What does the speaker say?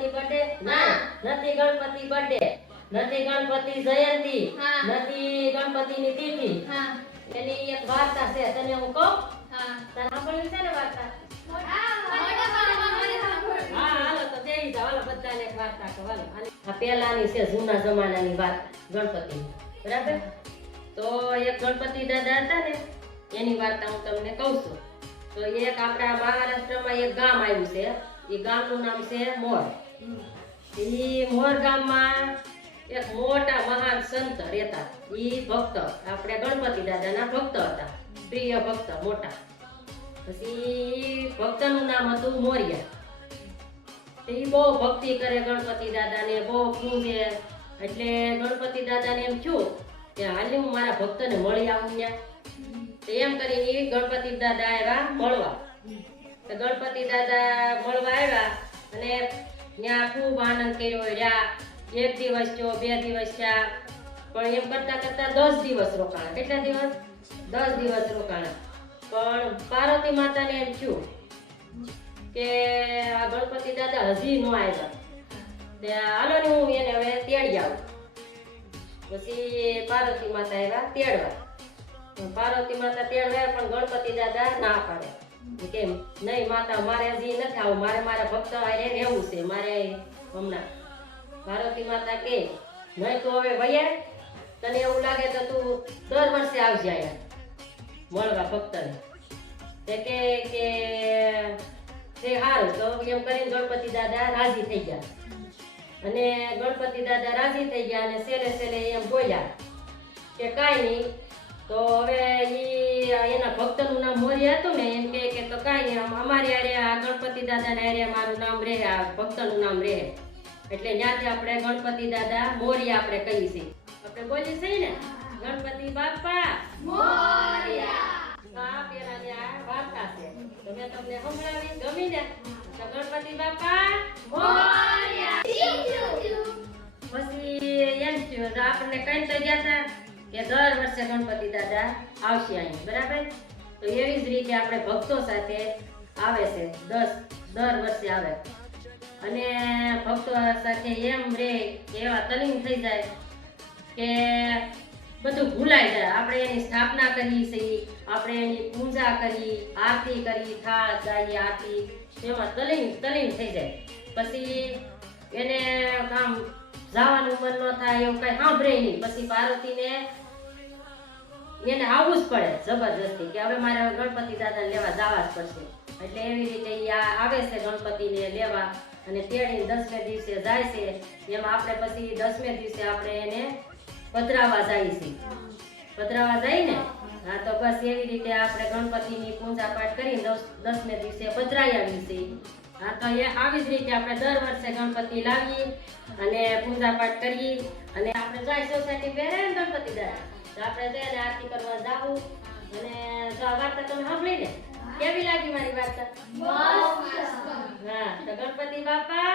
Ganpati birthday? હા. નથી Ganpati birthday. નથી ગણપતિ જયંતિ. નથી ગણપતિની તિથિ. હા. એની એક વાર્તા છે તને હું કહું? હા. તને સાંભળ્યું છે ને વાર્તા? તો એક છે જૂના જમાનાની વાત ગણપતિ બરાબર? તો એક ગણપતિ દાદા હતા ને એની વાર્તા હું તમને કહું છું. તો એક આપણા મહારાષ્ટ્રમાં એક ગામ આવ્યું છે. એ ગામનું નામ છે મોર. એ મોર ગામમાં એક મોટા મહાન સંત રહેતા. એ ભક્ત, આપણે ગણપતિ દાદાના ભક્ત હતા. પ્રિય ભક્ત, મોટા. પછી ભક્તનું નામ હતું મોરિયા. એ બહુ ભક્તિ કરે ગણપતિ દાદાને, બહુ પૂજે. એટલે ગણપતિ દાદાને એમ થયું કે હાલ હું મારા ભક્તને મળી આવું ત્યાં એમ કરીને ગણપતિ દાદા આવ્યા મળવા. ગણપતિ દાદા મળવા આવ્યા અને ત્યાં ખૂબ આનંદ કર્યો રહ્યા એક દિવસ થયો બે દિવસ થયા પણ એમ કરતા કરતા દસ દિવસ રોકાણા. કેટલા દિવસ? દસ દિવસ રોકાણા. પણ પાર્વતી માતાને એમ થયું કે આ ગણપતિ દાદા હજી ન આવ્યા. તે આનો હું એને હવે તેડી આવું. પછી પાર્વતી માતા આવ્યા તેડવા. પાર્વતી માતા તેડવા પણ ગણપતિ દાદા ના પાડે. કેમ? નહીં, માતા, મારે હજી નથી આવું. મારે મારા ભક્ત હારે રહેવું છે. મારે હમણાં. પાર્વતી માતા કે, નહીં, તો હવે ભૈયા તને એવું લાગે તો તું દર વર્ષે આવજે અહીંયા. મળવા ભક્તને. તે કે કે તે સારું તો એમ કરીને ગણપતિ દાદા રાજી થઈ ગયા. અને ગણપતિ દાદા રાજી થઈ ગયા અને સેલે સેલે એમ બોલ્યા કે, કાંઈ નહીં તો હવે ઈ એના ભક્તનું નામ મોરી હતું ને એમ કહે કે તો કાંઈ આમ અમારી હારે આ ગણપતિ દાદાને હારે મારું નામ રહે આ ભક્તનું નામ રહે. એટલે ત્યાંથી આપણે ગણપતિ દાદા મોરી આપણે કહીએ છીએ. આપણે બોલી છીએ ને? ગણપતિ બાપા મોરયા. આ પેલાની આ વાર્તા છે. તો મેં તમને સંભળાવી ગમી ને? તો ગણપતિ બાપા મોરિયા. પછી એમ થયું આપણને કઈ તો ગયા હતા કે દર વર્ષે ગણપતિ દાદા આવશે અહીં, બરાબર? તો એવી જ રીતે આપણે ભક્તો સાથે આવે છે, દસ, દર વર્ષે આવે. અને ભક્તો સાથે એમ રે, એવા તલીન થઈ જાય કે બધું ભૂલાઈ જાય. આપણે એની સ્થાપના કરી છે આપણે એની પૂજા કરી આરતી કરી થાળ ગાઈ આરતી, એમાં તલીન તલીન થઈ જાય. પછી એને આમ જવાનું મન ન થાય એવું કઈ સાંભળે નહીં. પછી પાર્વતીને એને આવવું જ પડે જબરજસ્તી કે હવે મારે ગણપતિ દાદાને લેવા જવા જ પડશે. એટલે એવી રીતે આવે છે ગણપતિને લેવા અને તેડી દસમે દિવસે જાય છે. એમાં આપણે પછી દસમે દિવસે આપણે એને પધરાવા જાય છે. પધરાવા જાય ને? હા, તો બસ એવી રીતે આપણે ગણપતિની પૂજા પાઠ કરીને દસ દસમે દિવસે પધરાઈ આવી છે હા તો અહીંયા આવી જ રીતે આપણે દર વર્ષે ગણપતિ લાવીએ અને પૂજા પાઠ કરીએ. અને આપણે જાય સોસાયટી પહેરે ગણપતિ દાદા તો આપણે જઈને આરતી કરવા જાવું. અને જો આ વાર્તા તમે સાંભળી ને કેવી લાગી મારી વાર્તા? હા તો ગણપતિ બાપા.